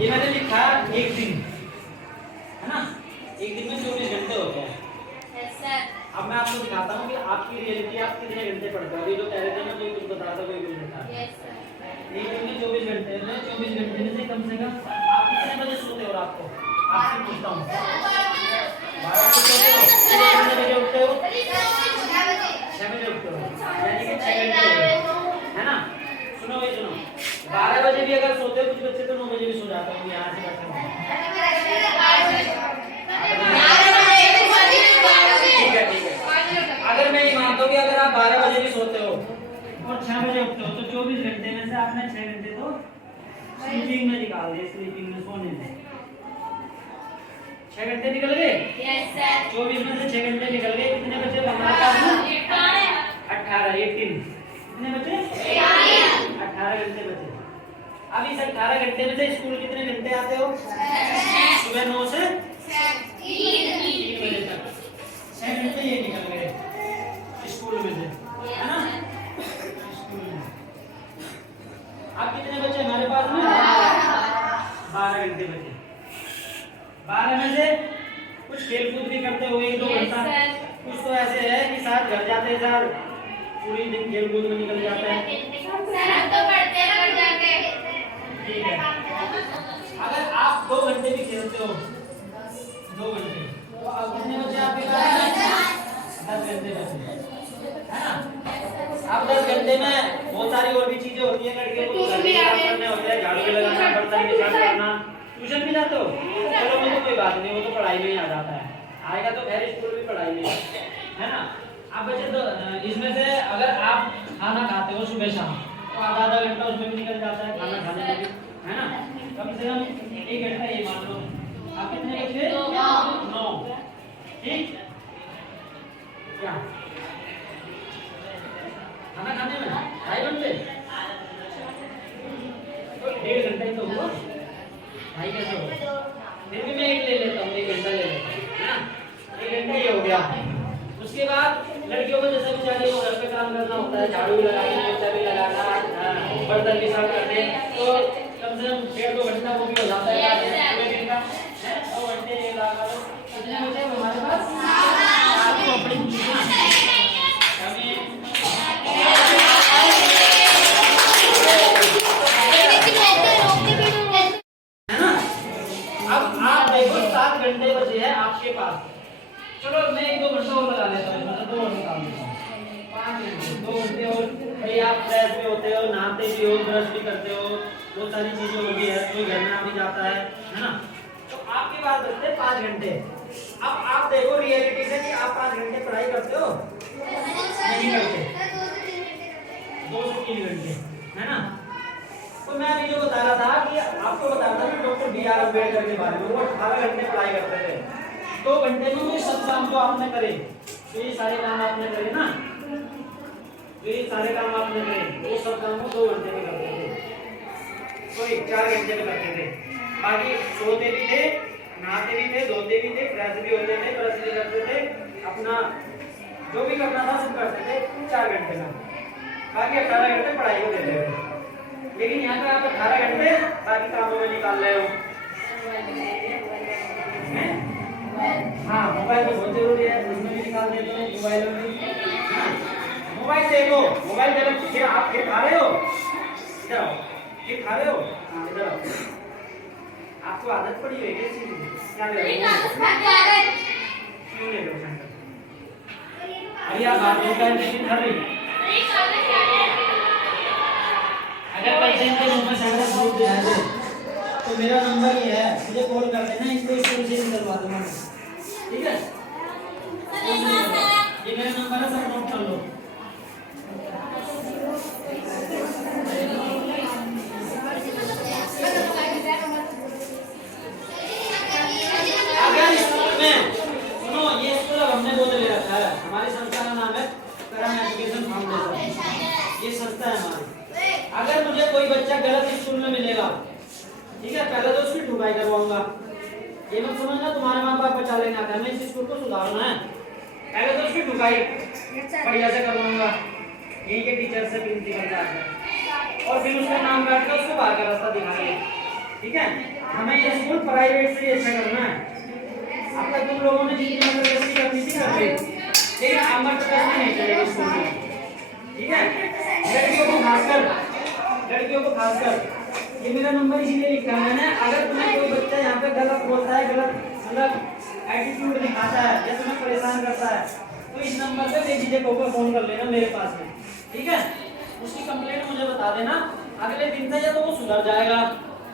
ये मैंने लिखा एक दिन, है ना, एक दिन में 24 घंटे होते हैं। अब मैं आपको दिखाता हूँ कि आपकी रियलिटी आप कितने घंटे पढ़ते हो। अभी जो कह रहे थे ना कोई कुछ बता रहा था कोई कुछ बता रहा था। एक दिन में 24 घंटे में 24 घंटे में से कम से कम आप कितने बजे सोते हो रात को? आपसे पूछता हूँ 12 बजे सोते हो, कितने बजे उठते हो? 6 बजे उठते हो, यानी कि 6 घंटे हो गए, है ना। सुनो भाई सुनो, 12 बजे भी अगर सोते हो, कुछ बच्चे तो 9 बजे भी सो जाते हैं, यहाँ से बैठे हैं। ठीक है ठीक है, अगर मैं ये मानता हूँ कि अगर आप 12 बजे भी सोते हो और 6 बजे उठते हो तो 24 घंटे में से आपने 6 घंटे तो स्लीपिंग में निकाल दिए, स्लीपिंग में सोने में 6 घंटे निकल गए। 24 में से 6 घंटे निकल गए, कितने बचे हमारे पास? 18, 18, कितने बचे? 18 घंटे बचे। अब इस 18 घंटे में से स्कूल कितने घंटे आते हो? सुबह 9 से 3 बजे तक 6 घंटे ये निकल गए स्कूल में से, है ना। स्कूल में अब कितने बचे हमारे पास में? 12 घंटे बचे। 12 में से कुछ खेल कूद भी करते हो 1-2 घंटा, कुछ तो ऐसे है कि साथ घर जाते हैं सर पूरी दिन खेल कूद में निकल जाता है। ठीक है, अगर आप 2 घंटे भी खेलते हो 2 घंटे तो अब कितने बचे आपके पास? 10 घंटे बचे, है ना। अब 10 घंटे में बहुत सारी और भी चीजें होती है, लड़के को करने होते हैं, झाड़ू भी लगाना, बर्तन भी साफ करना। ट्यूशन भी जाते हो? चलो वो तो कोई बात नहीं, वो तो पढ़ाई में ही आ जाता है, आएगा तो खैर स्कूल भी पढ़ाई में, है ना। अब बचे तो इसमें से अगर आप खाना खाते हो सुबह शाम तो आधा घंटा उसमें भी निकल जाता है खाना खाने में भी, है ना। कम से कम 1 घंटा ये मान लो। आप कितने बचे? 9, ठीक। क्या खाना खाने में 2.5 घंटे तो 1.5 घंटा ही तो हुआ, 2.5 कैसे हो? फिर भी मैं 1 ले लेता हूँ, 1 घंटा ले लेता हूँ, है ना। 1 घंटा ये हो गया। उसके बाद लड़कियों को जैसे बेचारी वो घर पे काम करना होता है, झाड़ू भी लगाना, पोछा भी लगाना, बर्तन भी साफ करने, तो कम से कम 1.5-2 घंटा वो भी हो जाता है पूरे दिन का, है। 2 घंटे ये लगा लो, कितने बचे हमारे पास? आपको अपनी है ना। अब आप देखो 7 घंटे बचे हैं आपके पास। चलो मैं 1-2 घंटा और लगा लेता हूँ, मतलब 2 और निकाल देता हूँ, 5 घंटे 2 घंटे और भाई आप फ्रेश भी होते हो, नहाते भी हो, ब्रश भी करते हो, बहुत सारी चीजें होती है, कोई घर में आ भी जाता है ना। तो आपके पास बचते हैं 5 घंटे। अब आप देखो रियलिटी से कि आप 5 घंटे पढ़ाई करते हो? नहीं करते, 2 से 3 घंटे, है ना। तो मैं अभी जो बता रहा था कि आपको बता रहा था डॉक्टर बी आर अम्बेडकर के बारे में, वो 18 घंटे पढ़ाई करते थे। 2 घंटे में ये सब काम जो आपने करे, तो ये सारे काम आपने करे ना, ये सारे काम आपने करे, वो सब काम को 2 घंटे में करते थे, सॉरी 4 घंटे में करते थे। बाकी सोते भी थे, नहाते भी थे, धोते भी थे, फ्रेश भी होते थे, ब्रश भी करते थे, अपना जो भी करना था सब करते थे 4 घंटे में। बाकी 18 घंटे पढ़ाई को देते थे। लेकिन यहाँ पे आप 18 घंटे बाकी कामों में निकाल रहे हो। हाँ, मोबाइल तो बहुत जरूरी है, उसमें भी निकाल देते हो, मोबाइल में भी। मोबाइल देखो, मोबाइल देखो, फिर आप फिर खा रहे हो, इधर आओ, फिर खा रहे हो, हाँ इधर आओ। आपको आदत पड़ी है क्या चीज? क्या ले रहे हो? क्यों ले रहे हो? अभी आप बात नहीं कर रहे, खा रहे। अगर पैसे इनके मुंह में सैंडल फ्रूट दे दे तो मेरा नंबर ये है, मुझे कॉल कर देना, इनको स्कूल से निकलवा दूंगा, ठीक है। ये मेरा नंबर है, सब नोट कर लो। अगर स्कूल में सुनो, ये स्कूल हमने बोल ले रखा है, हमारी संस्था का नाम है करम एजुकेशन फाउंडेशन, ये संस्था है हमारी। अगर मुझे कोई बच्चा गलत स्कूल में मिलेगा, ठीक है, पहले तो उसकी ढुलाई करवाऊंगा। ये मत समझना तुम्हारे माँ बाप बचा लेंगे, हमें इस स्कूल को सुधारना है। पहले तो उसकी ढुलाई बढ़िया से करवाऊंगा, यहीं के टीचर से प्रिंसिपल से, और फिर उसका नाम काट कर उसको बाहर का रास्ता दिखाएंगे। ठीक है, हमें ये स्कूल प्राइवेट से अच्छा करना है। अब तक तुम लोगों ने जितनी जबरदस्ती करनी थी कर ली, लेकिन आमर जबरदस्ती नहीं चलेगी स्कूल में, ठीक है। लड़कियों को खासकर ये मेरा नंबर इसीलिए लिखा है मैंने, अगर तुम्हें कोई बच्चा यहाँ पे गलत बोलता है, गलत मतलब एटीट्यूड दिखाता है या तुम्हें परेशान करता है, तो इस नंबर पे बेझिझक होकर फोन कर लेना मेरे पास में, ठीक है। उसकी कंप्लेंट मुझे बता देना, अगले दिन से या तो वो सुधर जाएगा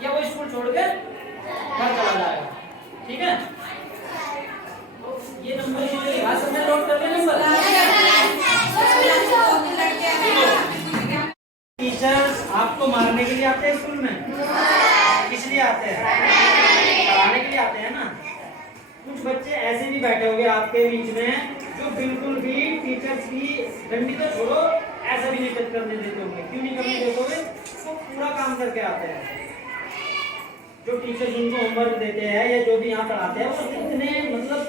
या वो स्कूल छोड़ के घर चला जाएगा, ठीक है। ये नंबर इसीलिए लिखा, सबने नोट कर लिया नंबर। टीचर्स आपको मारने के लिए आते हैं स्कूल में, किस लिए आते हैं? पढ़ाने के लिए आते हैं ना। कुछ बच्चे ऐसे भी बैठे होंगे आपके बीच में जो बिल्कुल भी टीचर्स की डंडी तो छोड़ो, ऐसा भी नहीं करने देते होंगे। क्यों नहीं करने देते होंगे? वो पूरा काम करके आते हैं। जो टीचर जिनको होमवर्क देते हैं या जो भी यहाँ पढ़ाते हैं, वो इतने मतलब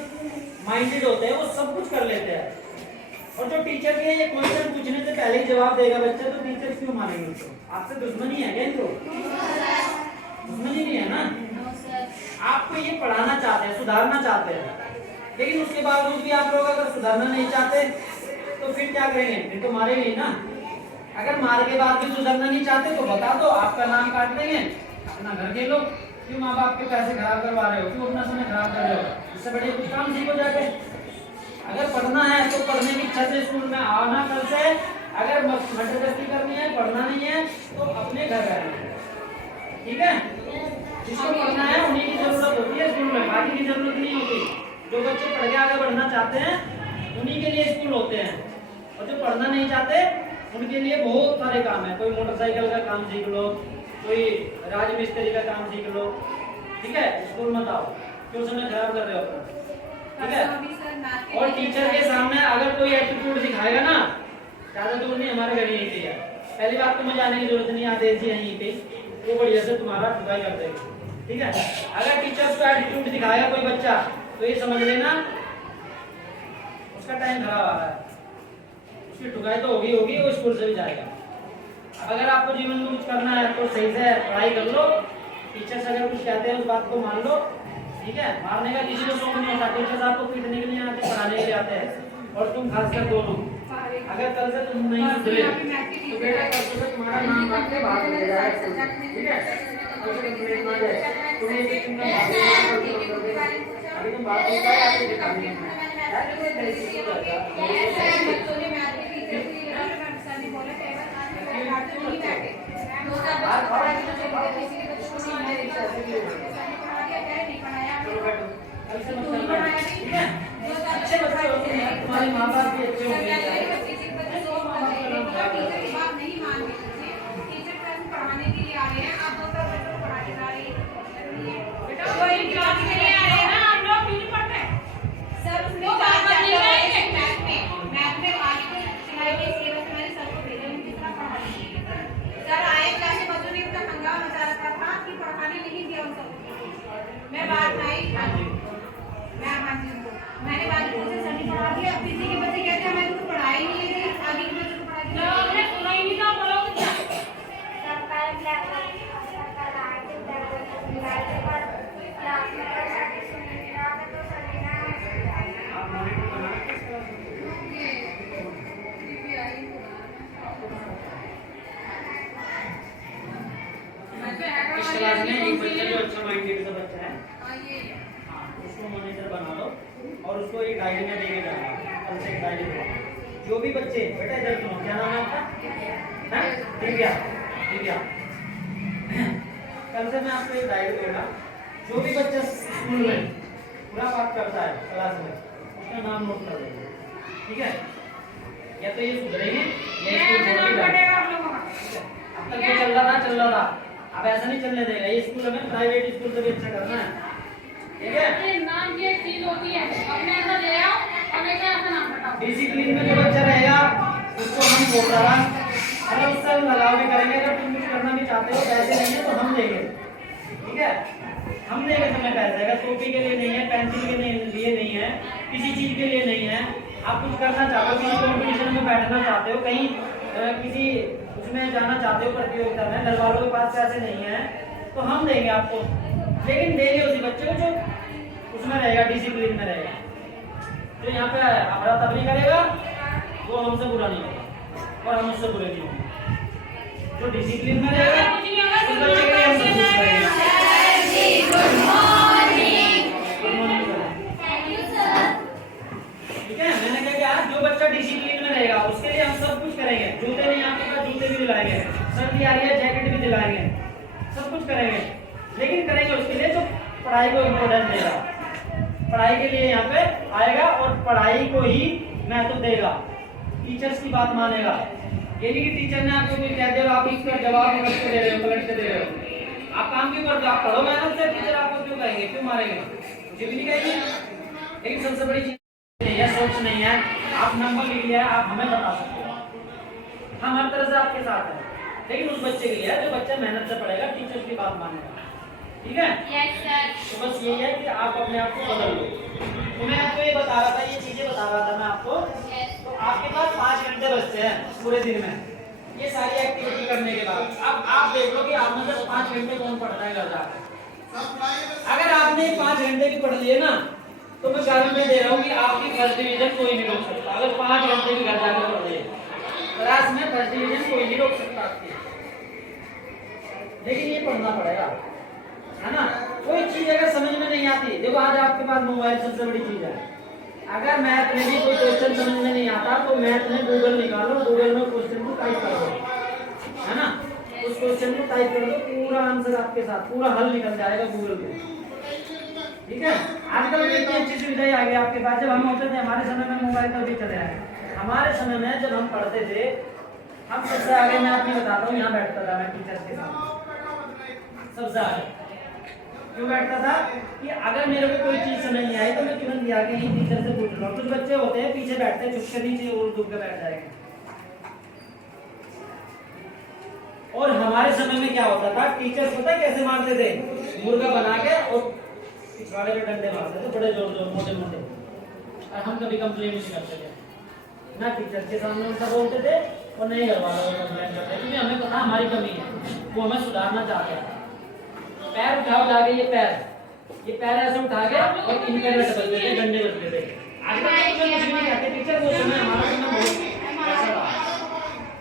माइंडेड होते हैं, वो सब कुछ कर लेते हैं। और जो टीचर के ये क्वेश्चन पूछने से पहले ही जवाब देगा बच्चा, तो टीचर क्यों मारेंगे उसको? आपसे दुश्मनी है क्या इनको? दुश्मनी नहीं है ना। आपको ये पढ़ाना चाहते हैं, सुधारना चाहते हैं, लेकिन उसके बावजूद भी आप लोग अगर सुधारना नहीं चाहते तो फिर क्या करेंगे? फिर तो मारेंगे ना। अगर मार के बाद भी सुधरना नहीं चाहते तो बता दो, आपका नाम काट देंगे, अपना घर के लोग। क्यों माँ बाप के पैसे खराब करवा रहे हो? क्यों अपना समय खराब कर रहे हो? इससे बड़े कुछ काम सीखो जाके। अगर पढ़ना है तो पढ़ने की इच्छा से स्कूल में आना कल से। अगर जबरदस्ती करनी है, पढ़ना नहीं है, तो अपने घर रहना, ठीक है। जिसको पढ़ना है उन्हीं की जरूरत होती है स्कूल में, बाकी की जरूरत नहीं होती। जो बच्चे पढ़ के आगे बढ़ना चाहते हैं उन्हीं के लिए स्कूल होते हैं, और जो पढ़ना नहीं चाहते उनके लिए बहुत सारे काम है। कोई मोटरसाइकिल का काम सीख लो, कोई राजमिस्त्री का काम सीख लो, ठीक है। स्कूल मत आओ, क्यों समय खराब कर रहे हो अपना, ठीक है। और टीचर के सामने अगर कोई एटीट्यूड दिखाएगा ना, ज्यादा दूर नहीं, हमारे घर यहीं पे है। पहली बात तो मुझे आने की जरूरत नहीं, आते ही यहीं पे वो बढ़िया से तुम्हारा ठुकाई कर देगा, ठीक है। अगर टीचर को एटीट्यूड दिखाएगा कोई बच्चा, तो ये समझ लेना उसका टाइम खराब आ रहा है, उसकी ठुकाई तो होगी होगी, वो स्कूल से भी जाएगा। अगर आपको जीवन में कुछ करना है तो सही से पढ़ाई कर लो। टीचर्स अगर कुछ कहते हैं उस बात को मान लो, ठीक है। मारने का किसी को शौक नहीं होता, टीचर्स आपको पीटने के लिए आते, पढ़ाने के लिए आते हैं। और तुम खासकर दोनों, अगर कल से तुम नहीं सुधरे तो बेटा कल से तुम्हारा नाम काट के बाहर ले जाएगा, ठीक है। अभी तुम बात नहीं कर रहे, अच्छे बच्चे होते हैं, तुम्हारे माँ बाप भी अच्छे होंगे। पढ़ाने के लिए आ रहे हैं, आप लोग पढ़ाने जा रही है मैंने बात पूछे सर ने पढ़ा दिया। किसी के बच्चे कहते हैं मैंने कुछ पढ़ाई नहीं है, आगे के बच्चे को पढ़ा दिया, आपने सुना ही नहीं था, बोलो क्या सरकार इस क्लास में एक बच्चा जो अच्छा माइंडेड का बच्चा है, उसको मॉनिटर बना लो और उसको एक डायरी में देके जाना। कल से एक डायरी बनाओ। जो भी बच्चे, बेटा इधर सुनो, क्या नाम है आपका? दिव्या। दिव्या, कल से मैं आपको एक डायरी दूंगा। जो भी बच्चा स्कूल में पूरा बात करता है क्लास में, उसका नाम नोट कर लो, ठीक है। या तो ये सुधरेंगे या इसको छोड़ के जाएंगे। अब तक ये चल रहा था, अब ऐसा नहीं चलने देगा। ये स्कूल हमें प्राइवेट स्कूल से भी अच्छा करना है, ठीक है। नाम ये चीज होती है, अपने ऐसा ले आओ और ऐसा ऐसा नाम बताओ। डिसिप्लिन में जो बच्चा रहेगा उसको हम बोल रहा है, अगर उससे लगाव भी करेंगे। अगर तुम कुछ करना भी चाहते हो, पैसे नहीं है तो हम देंगे, ठीक है। हम देंगे तुम्हें पैसे। अगर टोपी के लिए नहीं है, पेंसिल के लिए नहीं है, किसी चीज के लिए नहीं है, आप कुछ करना चाहते हो, किसी कॉम्पिटिशन में बैठना चाहते हो, कहीं किसी उसमें जाना चाहते हो प्रतियोगिता में, घर वालों के पास पैसे नहीं है, तो हम देंगे आपको, लेकिन देंगे उसी बच्चे को जो उसमें रहेगा, डिसिप्लिन में रहेगा। तो यहाँ पे अफरा तफरी करेगा वो हमसे बुरा नहीं होगा और हम उससे बुरे नहीं होंगे। जो डिसिप्लिन में रहेगा उस बच्चे के लिए हम सब कुछ करेंगे। गुड मॉर्निंग ठीक है, मैंने क्या किया, जो बच्चा डिसिप्लिन में रहेगा उसके लिए हम सब कुछ करेंगे। जूते नहीं आपके पास, जूते भी दिलाएंगे, सर्दी आ रही है जैकेट भी दिलाएंगे, सब कुछ करेंगे। लेकिन करेंगे उसके लिए जो पढ़ाई को इम्पोर्टेंस देगा, पढ़ाई के लिए यहाँ पे आएगा और पढ़ाई को ही महत्व देगा, टीचर्स की बात मानेगा। ये नहीं कि टीचर ने आपको कोई कह दिया आप इसका जवाब पलट के दे रहे हो, पलट के दे रहे हो। आप काम क्यों करते हो, आप पढ़ो मेहनत से, टीचर आपको क्यों कहेंगे, क्यों मारेंगे, मुझे भी नहीं कहेंगे। लेकिन सबसे बड़ी चीज नहीं है, सोच नहीं है, आप नंबर लिख लिया है, आप हमें बता सकते हो, हम हर तरह से आपके साथ हैं। लेकिन उस बच्चे के लिए है जो बच्चा मेहनत से पढ़ेगा, टीचर की बात मानेगा, ठीक है। Yes sir. तो बस यही है कि आप अपने आप को बदल लो। तो मैं आपको ये बता रहा था, ये चीजें बता रहा था मैं आपको। तो आपके पास 5 घंटे बचते हैं पूरे दिन में, ये सारी एक्टिविटी करने के बाद। अब आप देख लो कि आप में से 5 घंटे कौन पढ़ रहा है घर जाकर। अगर आपने 5 घंटे भी पढ़ लिए ना, तो मैं गारंटी दे रहा हूँ कि आपकी फर्स्ट डिवीजन कोई नहीं रोक सकता। अगर 5 घंटे भी घर जाकर पढ़ लिए, क्लास में फर्स्ट डिवीजन कोई नहीं रोक सकता आपकी। लेकिन ये पढ़ना पड़ेगा, है ना। कोई चीज अगर समझ में नहीं आती, देखो आज आपके पास मोबाइल सबसे बड़ी चीज है। अगर मैथ में भी कोई क्वेश्चन समझ में नहीं आता तो मैथ में गूगल निकालो, गूगल में क्वेश्चन को टाइप कर दो, है ना। उस क्वेश्चन को टाइप कर दो, पूरा आंसर आपके साथ, पूरा हल निकल जाएगा गूगल पे, ठीक है। आजकल इतनी अच्छी सुविधाएं आ गई आपके पास। जब हम होते थे हमारे समय में मोबाइल तो भी चले आए, हमारे समय में जब हम पढ़ते थे, हम सबसे आगे, मैं आपको बताता हूँ, यहाँ बैठता था मैं टीचर्स के साथ सबसे आगे। क्यों बैठता था कि अगर मेरे को कोई चीज समझ नहीं आई तो मैं तुरंत आके ही टीचर से पूछ लूँ। कुछ बच्चे होते हैं पीछे बैठते हैं, चुप के नीचे और डूब के बैठ जाएंगे। और हमारे समय में क्या होता था, टीचर पता है कैसे मारते थे, मुर्गा बना के और पिछवाड़े में डंडे मारते थे, बड़े जोर जोर मोटे मोटे। और हम कभी कंप्लेन नहीं करते थे, ना टीचर के सामने उनका बोलते थे और नहीं घर वालों को कंप्लेन करते, क्योंकि हमें पता हमारी कमी है, वो हमें सुधारना चाहते हैं। पैर उठाओ जाके, ये पैर ऐसे उठा के और इनके में बदलते थे, डंडे बदलते थे। आजकल तो कुछ नहीं कहते टीचर, वो समय हमारा समय बहुत ऐसा था।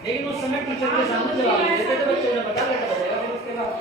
लेकिन उस समय टीचर के सामने जवाब देते थे तो बच्चों ने पता लग जाएगा। फिर उसके बाद